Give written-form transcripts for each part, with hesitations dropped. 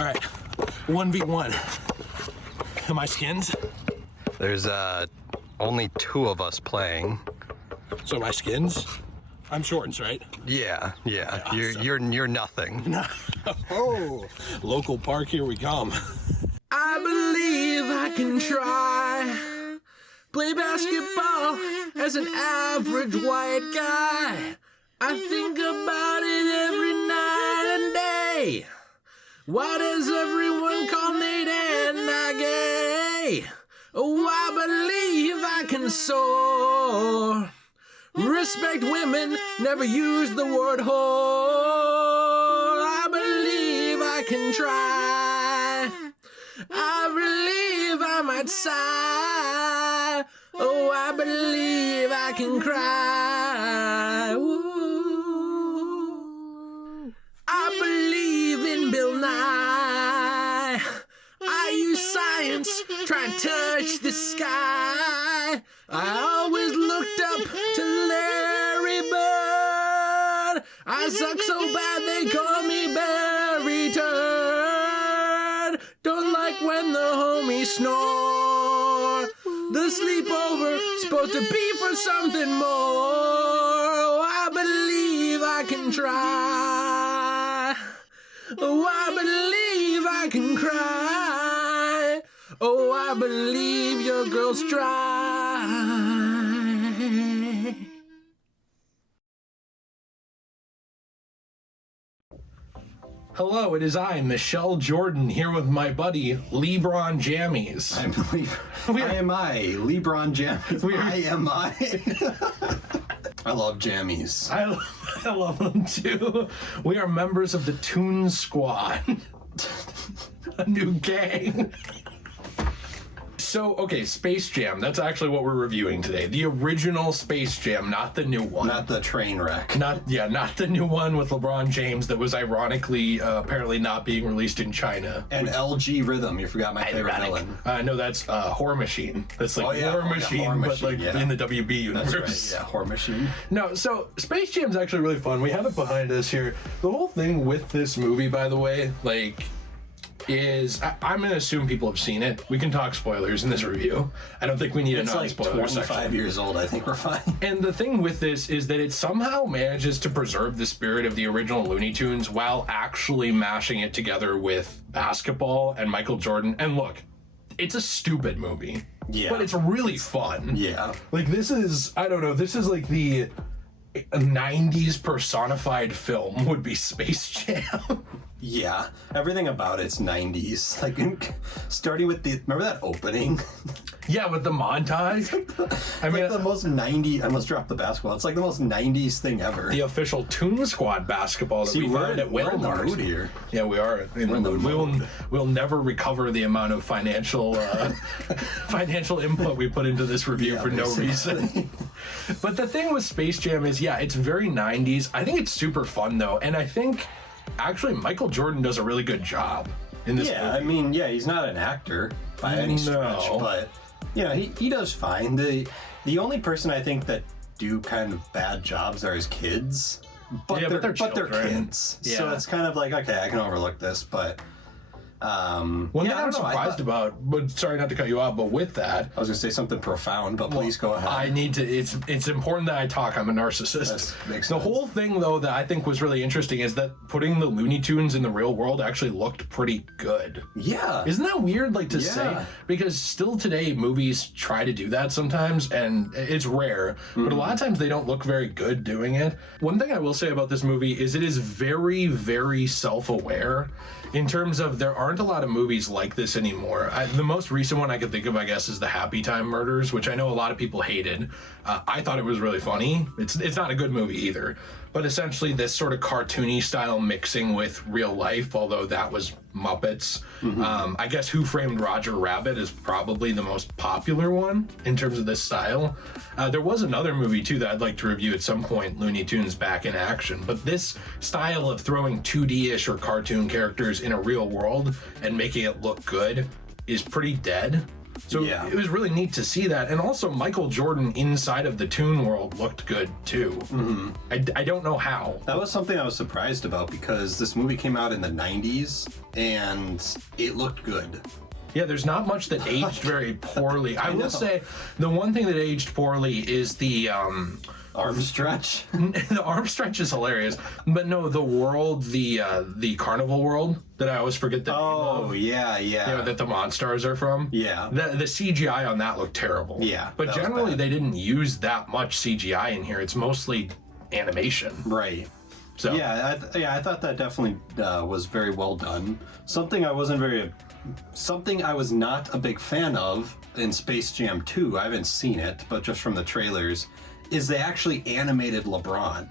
All right, 1v1. Am I skins? There's only 2 of us playing. So am I skins? I'm shorts, right? Yeah. Awesome. You're nothing. Oh, local park, here we come. I believe I can try. Play basketball as an average white guy. I think about it every night and day. Why does everyone call Nate and I gay? Oh, I believe I can soar. Respect women, never use the word whore. I believe I can try. I believe I might sigh. Oh, I believe I can cry. Ooh. I believe in Bill Nye. I use science, try and touch the sky. I always looked up to Larry Bird. I suck so bad they call me Barry Turd. Don't like when the homies snore. The sleepover supposed to be for something more. Oh, I believe I can try. Oh, I believe I can cry. Oh, I believe your girl's dry. Hello, it is I, Michelle Jordan, here with my buddy, LeBron Jammies. I am LeBron Jammies. I love jammies. I love them too. We are members of the Toon Squad. A new gang. So, okay, Space Jam. That's actually what we're reviewing today. The original Space Jam, not the new one. Not the train wreck. Not the new one with LeBron James that was ironically apparently not being released in China. And LG Rhythm. You forgot my favorite villain. No, that's Horror Machine. That's like Horror Machine, Horror but like Machine, in the WB universe. That's right, yeah, Horror Machine. No, so Space Jam's actually really fun. We have it behind us here. The whole thing with this movie, by the way, like, is I'm gonna assume people have seen it. We can talk spoilers in this review. I don't think we need a non-spoiler section. It's like 25 years old. I think we're fine. And the thing with this is that it somehow manages to preserve the spirit of the original Looney Tunes while actually mashing it together with basketball and Michael Jordan. And look, it's a stupid movie. Yeah. But it's really fun. Yeah. Like, this is, I don't know, this is like the 90s personified film would be Space Jam. Yeah, everything about it's 90s. Like, starting with remember that opening? Yeah, with the montage. I mean, like the most 90s. I almost dropped the basketball. It's like the most 90s thing ever. The official Toon Squad basketball that we found at We're in the Walmart. mood here. Yeah, we are in the mood. We'll never recover the amount of financial input we put into this review for no reason. But the thing with Space Jam is, yeah, it's very 90s. I think it's super fun though, and I think actually Michael Jordan does a really good job in this movie. I mean, yeah, he's not an actor by any stretch, but you know, he does fine. The only person I think that do kind of bad jobs are his kids, but they're kids. Yeah. So it's kind of like, okay, I can overlook this, but one thing I'm surprised about, but sorry not to cut you off, but with that, I was gonna say something profound, but please go ahead. I need to. It's important that I talk. I'm a narcissist. Makes the sense. whole thing, though, that I think was really interesting is that putting the Looney Tunes in the real world actually looked pretty good. Yeah, isn't that weird? Like to say, because still today movies try to do that sometimes, and it's rare. But a lot of times they don't look very good doing it. One thing I will say about this movie is it is very, very self-aware. In terms of, there aren't a lot of movies like this anymore. The most recent one I could think of, I guess, is the Happy Time Murders, which I know a lot of people hated. I thought it was really funny. It's not a good movie either. But essentially this sort of cartoony style mixing with real life, although that was Muppets. I guess Who Framed Roger Rabbit is probably the most popular one in terms of this style. There was another movie too that I'd like to review at some point, Looney Tunes Back in Action. But this style of throwing 2D-ish or cartoon characters in a real world and making it look good is pretty dead. So it was really neat to see that. And also Michael Jordan inside of the Toon world looked good too. Mm-hmm. I don't know how. That was something I was surprised about because this movie came out in the 90s and it looked good. Yeah, there's not much that aged very poorly. I will say the one thing that aged poorly is the arm stretch. The arm stretch is hilarious, but no, the world, the carnival world that I always forget the name of. Oh yeah. You know, that the Monstars are from. Yeah. The CGI on that looked terrible. Yeah, but generally they didn't use that much CGI in here. It's mostly animation. Right. So I thought that definitely was very well done. Something I was not a big fan of in Space Jam 2, I haven't seen it, but just from the trailers, is they actually animated LeBron.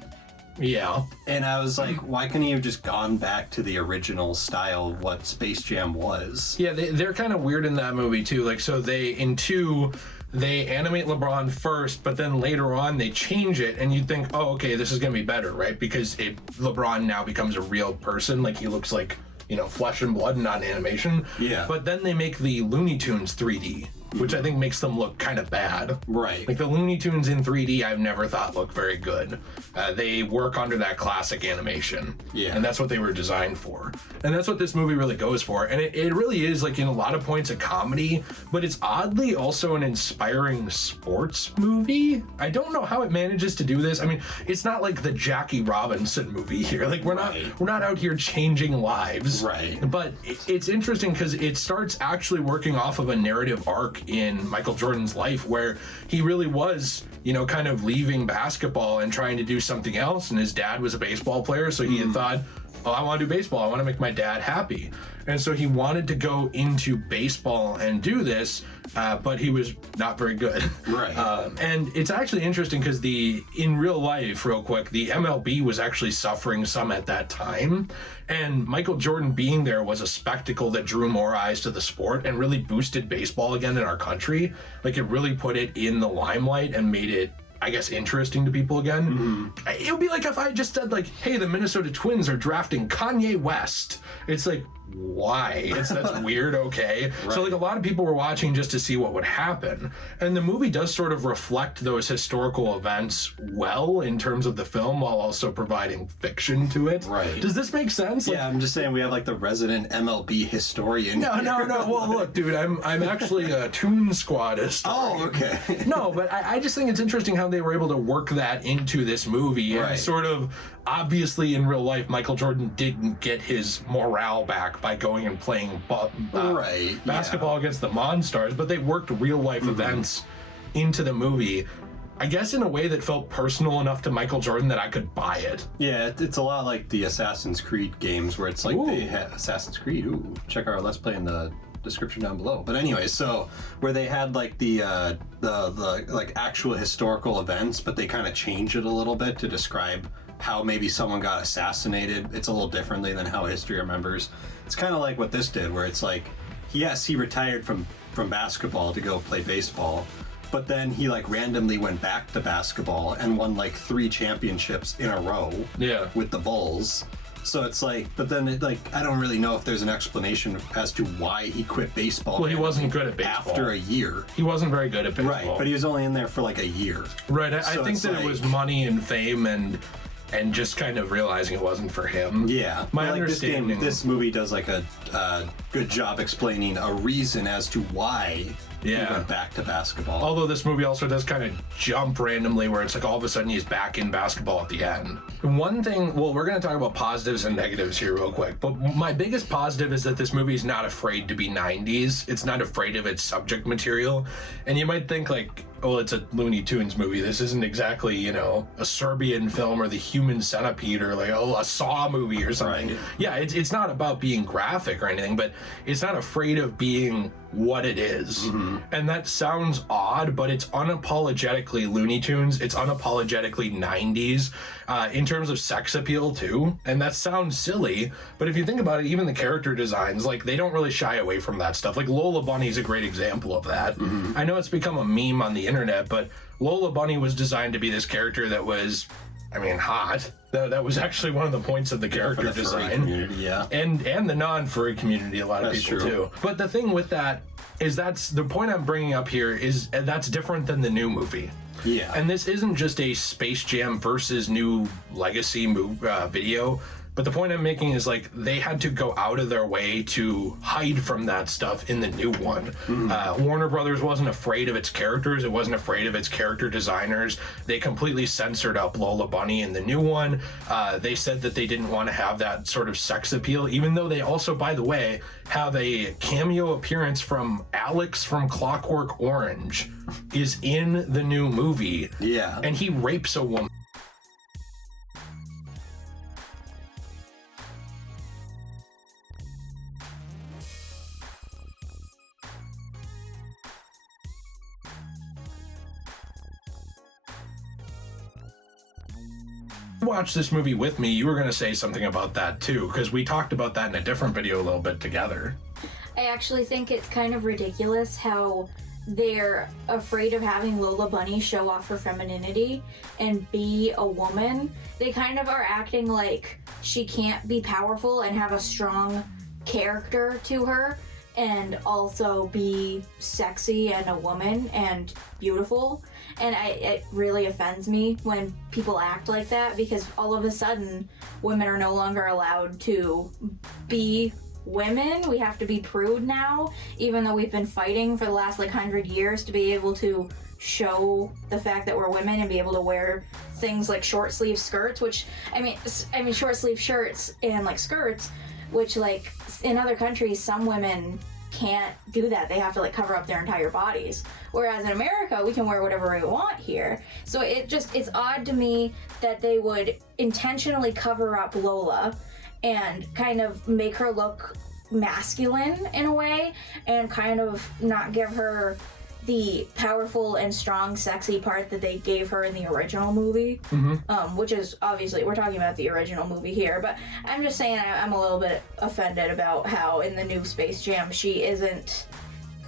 Yeah. And I was like, why couldn't you have just gone back to the original style of what Space Jam was? Yeah, they're kind of weird in that movie too. Like, so in 2, they animate LeBron first, but then later on they change it, and you think, oh, okay, this is going to be better, right? Because LeBron now becomes a real person. Like, he looks like, you know, flesh and blood, not animation. Yeah. But then they make the Looney Tunes 3D, which I think makes them look kind of bad. Right. Like the Looney Tunes in 3D, I've never thought looked very good. They work under that classic animation. Yeah. And that's what they were designed for. And that's what this movie really goes for. And it really is, like, in a lot of points, a comedy, but it's oddly also an inspiring sports movie. I don't know how it manages to do this. I mean, it's not like the Jackie Robinson movie here. Like, we're not out here changing lives. Right. But it's interesting because it starts actually working off of a narrative arc in Michael Jordan's life where he really was, you know, kind of leaving basketball and trying to do something else. And his dad was a baseball player, so he had thought, oh, I want to do baseball. I want to make my dad happy. And so he wanted to go into baseball and do this, but he was not very good. Right. And it's actually interesting because in real life, real quick, the MLB was actually suffering some at that time. And Michael Jordan being there was a spectacle that drew more eyes to the sport and really boosted baseball again in our country. Like, it really put it in the limelight and made it, I guess, interesting to people again. Mm-hmm. It would be like if I just said, like, hey, the Minnesota Twins are drafting Kanye West. It's like, why? That's weird, okay? Right. So, like, a lot of people were watching just to see what would happen. And the movie does sort of reflect those historical events well in terms of the film while also providing fiction to it. Right. Does this make sense? Yeah, I'm just saying we have, like, the resident MLB historian. No. Well, look, dude, I'm actually a Toon Squadist. Oh, okay. No, but I just think it's interesting how they were able to work that into this movie. Right. And sort of, obviously, in real life, Michael Jordan didn't get his morale back by going and playing basketball against the Monstars, but they worked real life events into the movie, I guess, in a way that felt personal enough to Michael Jordan that I could buy it. Yeah, it's a lot like the Assassin's Creed games where it's like they had Assassin's Creed. Ooh, check our Let's Play in the description down below. But anyway, so where they had like the like actual historical events, but they kind of change it a little bit to describe how maybe someone got assassinated. It's a little differently than how history remembers. It's kind of like what this did, where it's like, yes, he retired from basketball to go play baseball, but then he like randomly went back to basketball and won like 3 championships in a row with the Bulls. So it's like, but then it, like, I don't really know if there's an explanation as to why he quit baseball. Well, he wasn't good at baseball. After a year. He wasn't very good at baseball. Right, but he was only in there for like a year. Right, I think that it was money and fame and just kind of realizing it wasn't for him. Yeah. My like understanding. This movie does like a good job explaining a reason as to why he went back to basketball. Although this movie also does kind of jump randomly where it's like all of a sudden he's back in basketball at the end. One thing, well, we're going to talk about positives and negatives here real quick, but my biggest positive is that this movie is not afraid to be 90s. It's not afraid of its subject material. And you might think like, well, it's a Looney Tunes movie. This isn't exactly, you know, a Serbian film or the Human Centipede or like, a Saw movie or something. Right. Yeah, it's not about being graphic or anything, but it's not afraid of being what it is. Mm-hmm. And that sounds odd, but it's unapologetically Looney Tunes. It's unapologetically 90s in terms of sex appeal too. And that sounds silly, but if you think about it, even the character designs, like they don't really shy away from that stuff. Like Lola Bunny's a great example of that. Mm-hmm. I know it's become a meme on the internet, but Lola Bunny was designed to be this character that was I mean, hot. That was actually one of the points of the character For the furry design. community, yeah. And the non-furry community, a lot of people too. But the thing with that is that's the point I'm bringing up here is that's different than the new movie. Yeah. And this isn't just a Space Jam versus New Legacy video. But the point I'm making is, like, they had to go out of their way to hide from that stuff in the new one. Warner Brothers wasn't afraid of its characters. It wasn't afraid of its character designers. They completely censored up Lola Bunny in the new one. They said that they didn't want to have that sort of sex appeal, even though they also, by the way, have a cameo appearance from Alex from Clockwork Orange is in the new movie. Yeah. And he rapes a woman. Watch this movie with me, you were going to say something about that too, because we talked about that in a different video a little bit together. I actually think it's kind of ridiculous how they're afraid of having Lola Bunny show off her femininity and be a woman. They kind of are acting like she can't be powerful and have a strong character to her and also be sexy and a woman and beautiful. And it really offends me when people act like that, because all of a sudden women are no longer allowed to be women. We have to be prude now, even though we've been fighting for the last 100 years to be able to show the fact that we're women and be able to wear things like short sleeve skirts, which I mean short sleeve shirts and like skirts, which like in other countries some women can't do that. They have to like cover up their entire bodies, whereas in America we can wear whatever we want here. So it's odd to me that they would intentionally cover up Lola and kind of make her look masculine in a way and kind of not give her the powerful and strong sexy part that they gave her in the original movie. Which is obviously, we're talking about the original movie here, but I'm just saying I'm a little bit offended about how in the new Space Jam she isn't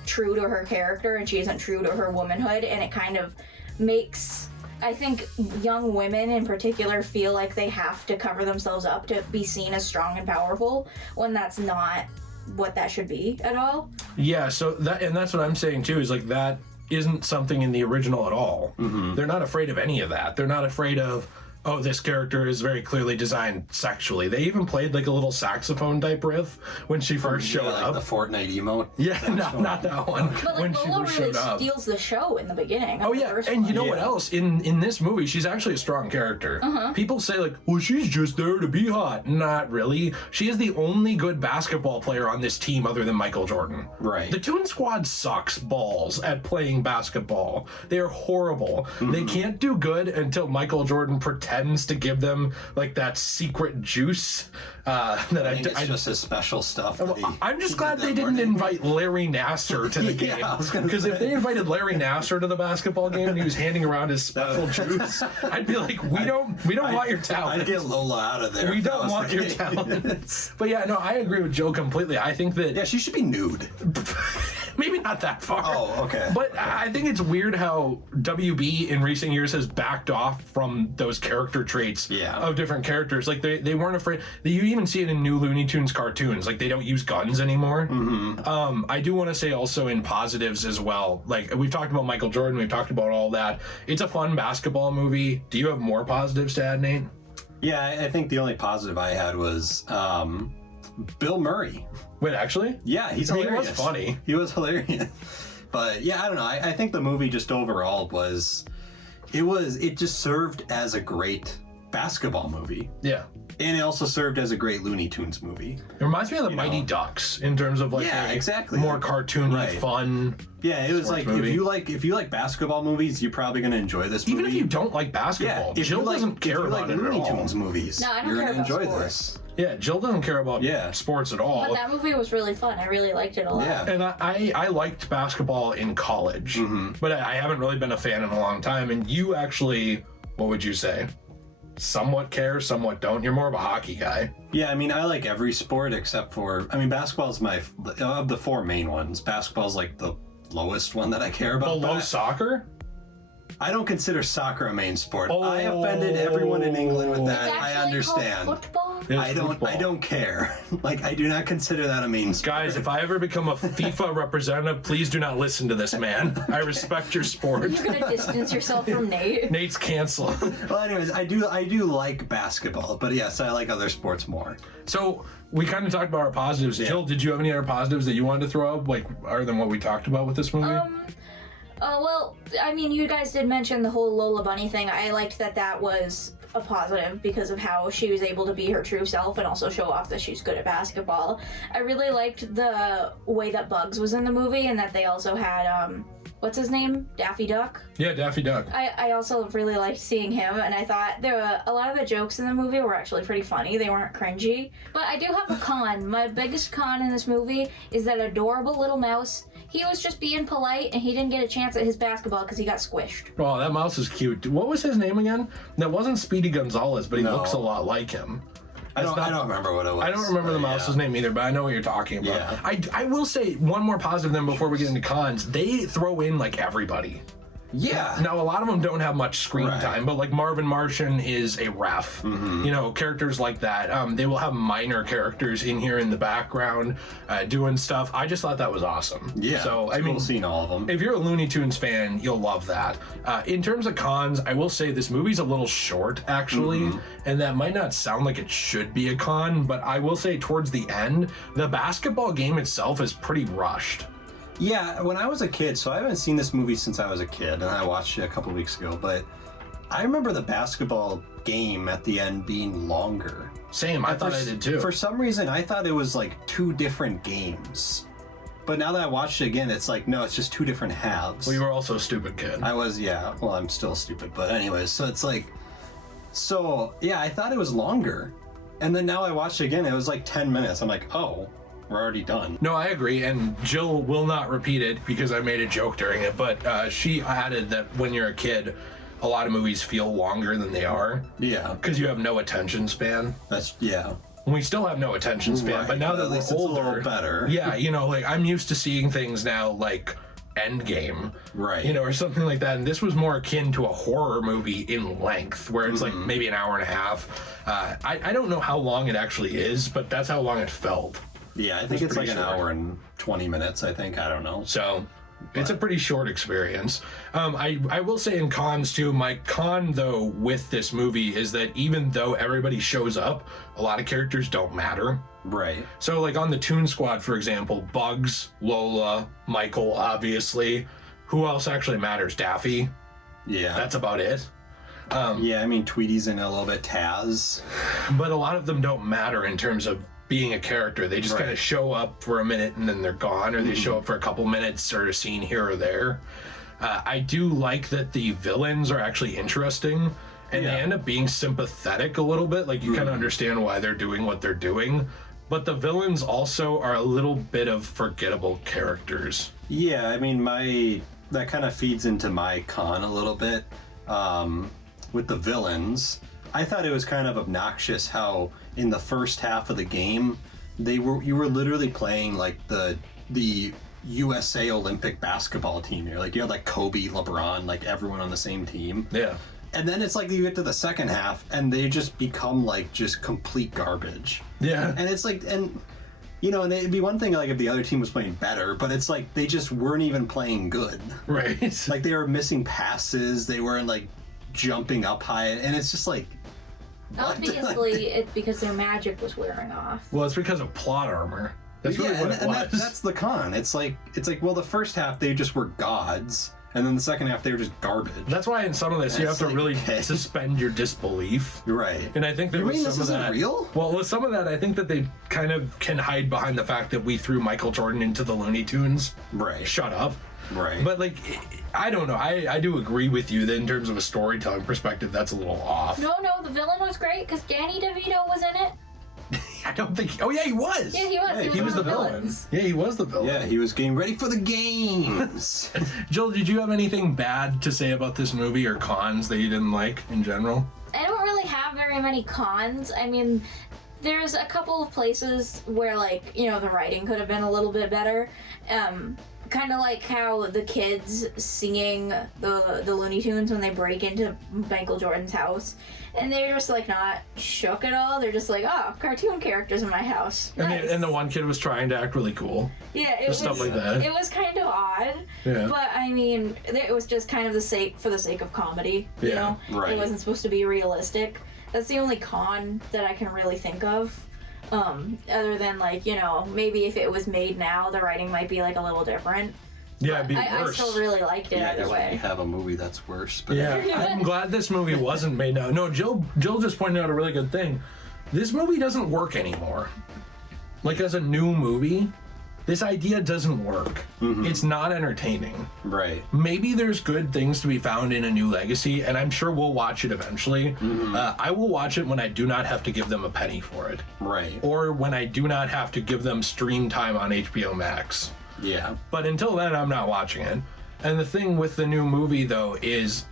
true to her character and she isn't true to her womanhood, and it kind of makes, I think, young women in particular feel like they have to cover themselves up to be seen as strong and powerful when that's not what that should be at all. Yeah, so that's what I'm saying too, is like that isn't something in the original at all. They're not afraid of any of that. They're not afraid of, oh, this character is very clearly designed sexually. They even played like a little saxophone type riff when she first showed up. The Fortnite emote. Yeah, not that one. But when like she Lola first really showed up. steals the show in the beginning. Oh yeah, and you know what else? In this movie, she's actually a strong character. People say like, well, she's just there to be hot. Not really. She is the only good basketball player on this team other than Michael Jordan. Right. The Toon Squad sucks balls at playing basketball. They are horrible. They can't do good until Michael Jordan pretends to give them like that secret juice. I think it's just his special stuff. I'm just glad they didn't invite Larry Nasser to the game, because if they invited Larry Nasser to the basketball game and he was handing around his special juice, I'd be like, we don't want your talent. I'd get Lola out of there. We don't want your talent. But yeah, no, I agree with Joe completely. I think that she should be nude. maybe not that far. Oh, okay. But I think it's weird how WB in recent years has backed off from those character traits of different characters. Like they weren't afraid. You even see it in new Looney Tunes cartoons. Like they don't use guns anymore. I do want to say also in positives as well. Like we've talked about Michael Jordan. We've talked about all that. It's a fun basketball movie. Do you have more positives to add, Nate? Yeah, I think the only positive I had was Bill Murray. Wait, actually? Yeah, he's hilarious. He was funny. He was hilarious. But yeah, I don't know. I think the movie just overall it just served as a great basketball movie. Yeah. And it also served as a great Looney Tunes movie. It reminds me of the Mighty Ducks in terms of like more cartoony, fun. Yeah, it was like movie. if you like basketball movies, you're probably gonna enjoy this movie. Even if you don't like basketball, Jill doesn't care about it at all. Looney Tunes movies, No, I don't you're care gonna about enjoy sports. this. Yeah, Jill doesn't care about sports at all. But that movie was really fun. I really liked it a lot. Yeah. And I liked basketball in college, but I haven't really been a fan in a long time. And you actually, what would you say? Somewhat care, somewhat don't. You're more of a hockey guy. Yeah, I mean, I like every sport except for, basketball's of the four main ones. Basketball's like the lowest one that I care about. Below soccer? I don't consider soccer a main sport. I offended everyone in England with that. I understand. Football? I don't care. Like, I do not consider that a main sport. Guys, if I ever become a FIFA representative, please do not listen to this man. I respect your sport. You're gonna distance yourself from Nate. Nate's canceled. Well, anyways, I do like basketball, but yes, I like other sports more. So we kind of talked about our positives. Yeah. Jill, did you have any other positives that you wanted to throw up, like other than what we talked about with this movie? Well, I mean, you guys did mention the whole Lola Bunny thing. I liked that was a positive because of how she was able to be her true self and also show off that she's good at basketball. I really liked the way that Bugs was in the movie and that they also had, what's his name? Daffy Duck? Yeah, Daffy Duck. I also really liked seeing him, and I thought there were a lot of the jokes in the movie were actually pretty funny. They weren't cringy. But I do have a con. My biggest con in this movie is that adorable little mouse. He was just being polite, and he didn't get a chance at his basketball because he got squished. Oh, that mouse is cute. What was his name again? That wasn't Speedy Gonzalez, but he No. looks a lot like him. I don't remember what it was. I don't remember the mouse's name either, but I know what you're talking about. Yeah. I will say one more positive then before we get into cons. They throw in like everybody. Yeah. Now, a lot of them don't have much screen Right. time, but like Marvin Martian is a ref. You know, characters like that. They will have minor characters in here in the background doing stuff. I just thought that was awesome. Yeah. So, it's I mean, cool seeing all of them. if you're a Looney Tunes fan, you'll love that. In terms of cons, I will say this movie's a little short, actually, and that might not sound like it should be a con, but I will say towards the end, the basketball game itself is pretty rushed. Yeah, when I was a kid, so I haven't seen this movie since I was a kid, and I watched it a couple weeks ago, but I remember the basketball game at the end being longer. Same, I thought I did too. For some reason, I thought it was like two different games. But now that I watched it again, it's like, no, it's just two different halves. Well, you were also a stupid kid. I was, yeah. Well, I'm still stupid, but anyways, so it's like, so yeah, I thought it was longer. And then now I watched it again, it was like 10 minutes. I'm like, oh, we're already done. No, I agree, and Jill will not repeat it because I made a joke during it, but she added that when you're a kid, a lot of movies feel longer than they are. Yeah. Because you have no attention span. That's, yeah. We still have no attention span, Right, but now that at least we're it's a older, little better. Yeah, you know, like I'm used to seeing things now like Endgame, Right. You know, or something like that. And this was more akin to a horror movie in length, where it's like maybe an hour and a half. I don't know how long it actually is, but that's how long it felt. Yeah, I think it's like pretty an short. hour and 20 minutes, I think. I don't know. So it's a pretty short experience. I will say in cons too, my con though with this movie is that even though everybody shows up, a lot of characters don't matter. Right. So like on the Toon Squad, for example, Bugs, Lola, Michael, obviously. Who else actually matters? Daffy. Yeah. That's about it. Yeah, I mean, Tweety's in a little bit. Taz. But a lot of them don't matter in terms of being a character. They just Right. kind of show up for a minute and then they're gone, or they show up for a couple minutes or a scene here or there. I do like that the villains are actually interesting and Yeah. they end up being sympathetic a little bit. Like you kind of understand why they're doing what they're doing. But the villains also are a little bit of forgettable characters. Yeah, I mean, that kind of feeds into my con a little bit with the villains. I thought it was kind of obnoxious how in the first half of the game you were literally playing like the USA Olympic basketball team here. Like you had like Kobe, LeBron, like everyone on the same team. Yeah. And then it's like you get to the second half and they just become like just complete garbage. Yeah. And it's like, and you know, and it'd be one thing like if the other team was playing better, but it's like they just weren't even playing good. Right. Like they were missing passes, they weren't like jumping up high, and it's just like, Obviously, it's because their magic was wearing off. Well, it's because of plot armor. That's really what it and was. that's the con. It's like well, the first half they just were gods, and then the second half they were just garbage. That's why in some of this you have It's to like, really okay. suspend your disbelief. You're right. And I think there You was mean some this of isn't that. real? Well, with some of that, I think that they kind of can hide behind the fact that we threw Michael Jordan into the Looney Tunes. Right. Shut up. Right. But like, I don't know. I do agree with you that in terms of a storytelling perspective, that's a little off. No, the villain was great because Danny DeVito was in it. I don't think. Oh yeah, he was. Yeah, he was. Hey, He was the one of villain. villains. Yeah, he was the villain. Yeah, he was getting ready for the games. Jill, did you have anything bad to say about this movie or cons that you didn't like in general? I don't really have very many cons. I mean, there's a couple of places where, like, you know, the writing could have been a little bit better. kind of like how the kids singing the Looney Tunes when they break into Michael Jordan's house, and they're just like not shook at all. They're just like, oh, cartoon characters in my house. Nice. And the one kid was trying to act really cool. Yeah, it was stuff like that. It was kind of odd. Yeah. But I mean, it was just kind of for the sake of comedy. You know, right. It wasn't supposed to be realistic. That's the only con that I can really think of. Other than like, you know, maybe if it was made now, the writing might be like a little different. Yeah, it'd be worse. I still really liked it either way. We have a movie that's worse. But yeah, I'm glad this movie wasn't made now. No, Jill just pointed out a really good thing. This movie doesn't work anymore. Like, as a new movie, this idea doesn't work. Mm-hmm. It's not entertaining. Right. Maybe there's good things to be found in A New Legacy, and I'm sure we'll watch it eventually. Mm-hmm. I will watch it when I do not have to give them a penny for it. Right. Or when I do not have to give them stream time on HBO Max. Yeah. But until then, I'm not watching it. And the thing with the new movie, though, is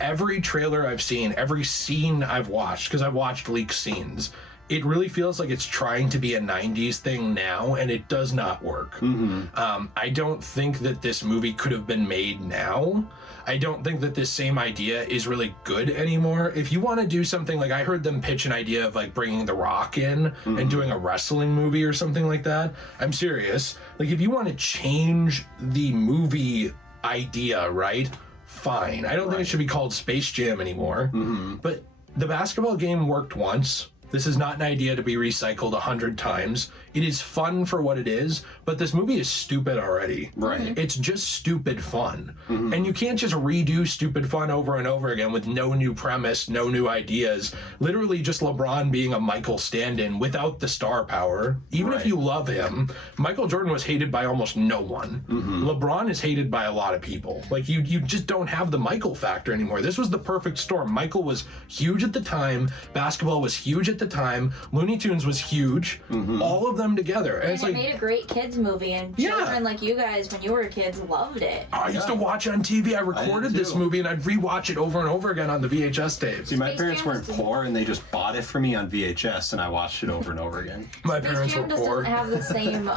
every trailer I've seen, every scene I've watched, because I've watched leaked scenes, it really feels like it's trying to be a 90s thing now, and it does not work. Mm-hmm. I don't think that this movie could have been made now. I don't think that this same idea is really good anymore. If you want to do something like, I heard them pitch an idea of like bringing The Rock in and doing a wrestling movie or something like that. I'm serious. Like, if you want to change the movie idea, right? Fine. I don't think it should be called Space Jam anymore. Mm-hmm. But the basketball game worked once. This is not an idea to be recycled 100 times. It is fun for what it is, but this movie is stupid already. Right. It's just stupid fun. Mm-hmm. And you can't just redo stupid fun over and over again with no new premise, no new ideas. Literally just LeBron being a Michael stand-in without the star power. Even if you love him, Michael Jordan was hated by almost no one. Mm-hmm. LeBron is hated by a lot of people. Like, you just don't have the Michael factor anymore. This was the perfect storm. Michael was huge at the time. Basketball was huge at the time. Looney Tunes was huge. Mm-hmm. All of them together. And it's it like, made a great kids movie, and children like you guys, when you were kids, loved it. I used to watch it on TV. I recorded this movie, and I'd rewatch it over and over again on the VHS tapes. See, my parents weren't poor, and they just bought it for me on VHS, and I watched it over and over again. My parents were poor. Doesn't have the same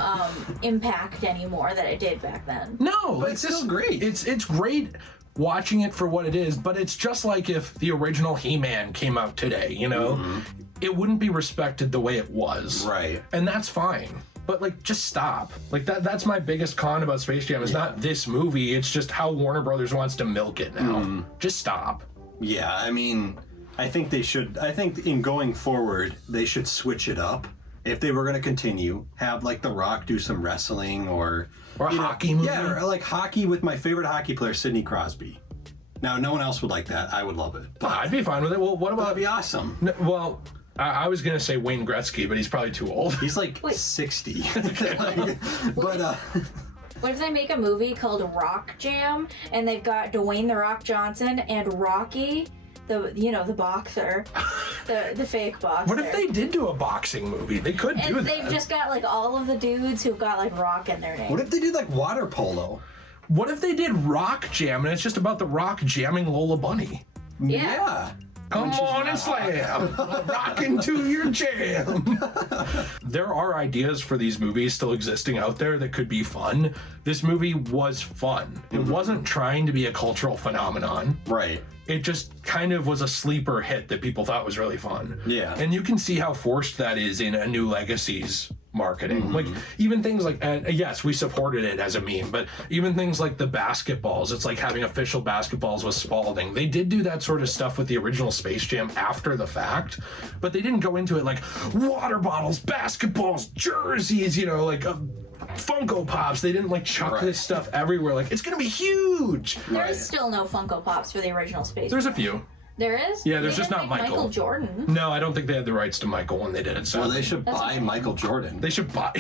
impact anymore that it did back then. No, but it's still great. It's great watching it for what it is, but it's just like if the original He-Man came out today, you know? Mm-hmm. It wouldn't be respected the way it was. Right. And that's fine. But, like, just stop. Like, that's my biggest con about Space Jam. It's not this movie. It's just how Warner Brothers wants to milk it now. Just stop. Yeah, I mean, I think they should. I think in going forward, they should switch it up. If they were going to continue, have, like, The Rock do some wrestling or a hockey movie. Yeah, or like hockey with my favorite hockey player, Sidney Crosby. Now, no one else would like that. I would love it. But I'd be fine with it. Well, what about... That'd be awesome. Well... I was going to say Wayne Gretzky, but he's probably too old. He's like 60. What if they make a movie called Rock Jam, and they've got Dwayne "The Rock" Johnson and Rocky, the boxer, the fake boxer. What if they did do a boxing movie? They could do that. They've just got like all of the dudes who've got like Rock in their name. What if they did like water polo? What if they did Rock Jam, and it's just about The Rock jamming Lola Bunny? Yeah. Come on and slam, rock into your jam. There are ideas for these movies still existing out there that could be fun. This movie was fun. It wasn't trying to be a cultural phenomenon. Right. It just kind of was a sleeper hit that people thought was really fun. Yeah. And you can see how forced that is in A New Legacy's marketing. Mm-hmm. Like, even things like, yes, we supported it as a meme, but even things like the basketballs, it's like having official basketballs with Spalding. They did do that sort of stuff with the original Space Jam after the fact, but they didn't go into it like water bottles, basketballs, jerseys, like Funko Pops. They didn't like chuck this stuff everywhere. Like, it's gonna be huge. There is still no Funko Pops for the original Space There's Jam. a few. There is? Yeah, there's just not Michael. Michael Jordan. No, I don't think they had the rights to Michael when they did it. So well, they should buy Michael Jordan. They should buy.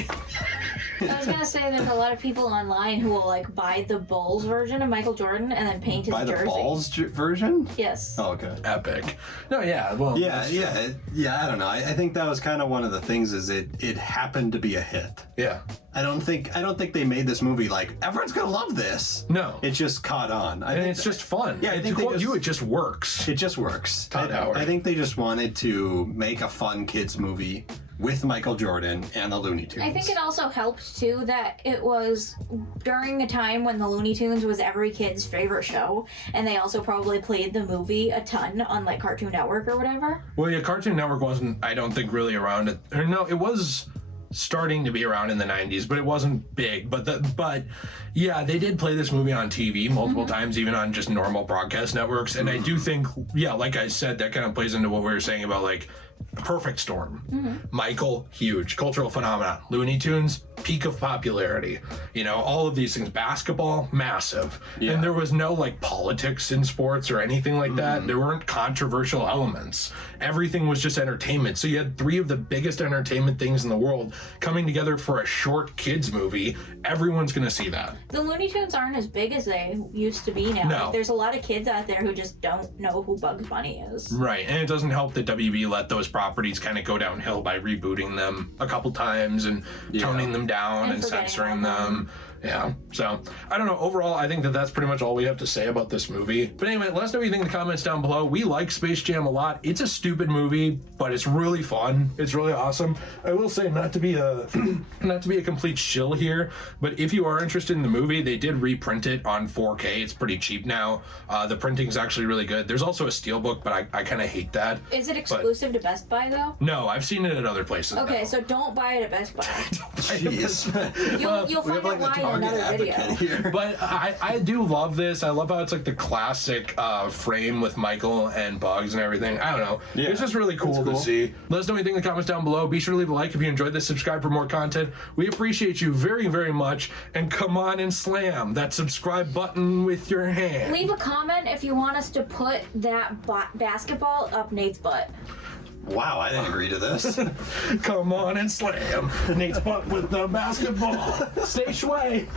I was gonna say there's a lot of people online who will like buy the Bulls version of Michael Jordan and then paint his jersey. Buy the Bulls version? Yes. Oh, okay. Epic. No, yeah. Well. Yeah. I don't know. I think that was kind of one of the things. Is it happened to be a hit? Yeah. I don't think they made this movie like everyone's gonna love this. No. It just caught on. And it's just fun. Yeah, I think it just works. It just works. Todd Howard. I think they just wanted to make a fun kids movie with Michael Jordan and the Looney Tunes. I think it also helped too that it was during the time when the Looney Tunes was every kid's favorite show, and they also probably played the movie a ton on like Cartoon Network or whatever. Well, yeah, Cartoon Network wasn't, I don't think, really around it. Or no, it was starting to be around in the 90s, but it wasn't big. But yeah, they did play this movie on TV multiple times, even on just normal broadcast networks. And I do think, yeah, like I said, that kind of plays into what we were saying about like perfect storm. Michael, huge cultural phenomenon. Looney Tunes, peak of popularity. You know, all of these things. Basketball, massive. Yeah. And there was no like politics in sports or anything like that. There weren't controversial elements. Everything was just entertainment. So you had three of the biggest entertainment things in the world coming together for a short kids movie. Everyone's gonna see that. The Looney Tunes aren't as big as they used to be now. No. Like, there's a lot of kids out there who just don't know who Bugs Bunny is. Right, and it doesn't help that WB let those properties kind of go downhill by rebooting them a couple times and toning them down and forgetting censoring about them. Yeah, so I don't know. Overall, I think that that's pretty much all we have to say about this movie. But anyway, let us know what you think in the comments down below. We like Space Jam a lot. It's a stupid movie, but it's really fun. It's really awesome. I will say, not to be a complete shill here, but if you are interested in the movie, they did reprint it on 4K. It's pretty cheap now. The printing is actually really good. There's also a steelbook, but I kind of hate that. Is it exclusive to Best Buy though? No, I've seen it at other places. Okay, now. so don't buy it at Best Buy. Jeez. You'll find out why in another video. Here. But I do love this. I love how it's like the classic frame with Michael and Bugs and everything. I don't know. Yeah, it's just really cool to see. Let us know what you think in the comments down below. Be sure to leave a like if you enjoyed this. Subscribe for more content. We appreciate you very, very much. And come on and slam that subscribe button with your hand. Leave a comment if you want us to put that basketball up Nate's butt. Wow, I didn't agree to this. Come on and slam Nate's butt with the basketball. Stay shway.